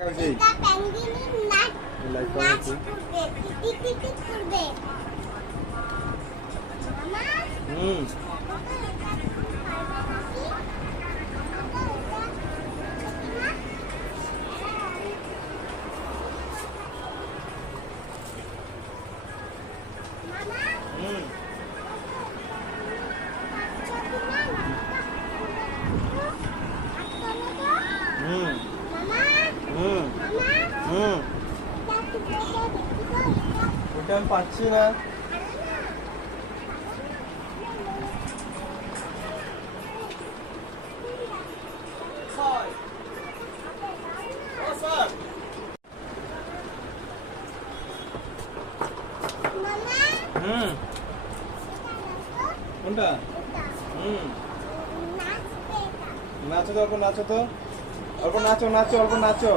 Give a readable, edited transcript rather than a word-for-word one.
এটা পেঙ্গুইনের নাচ নাচ করবে টিক টিক টিক করবে মামা ওটা আমি পাচ্ছি না। কোনটা? নাচো তো, অল্প নাচো তো, অল্প নাচো নাচো, অল্প নাচো।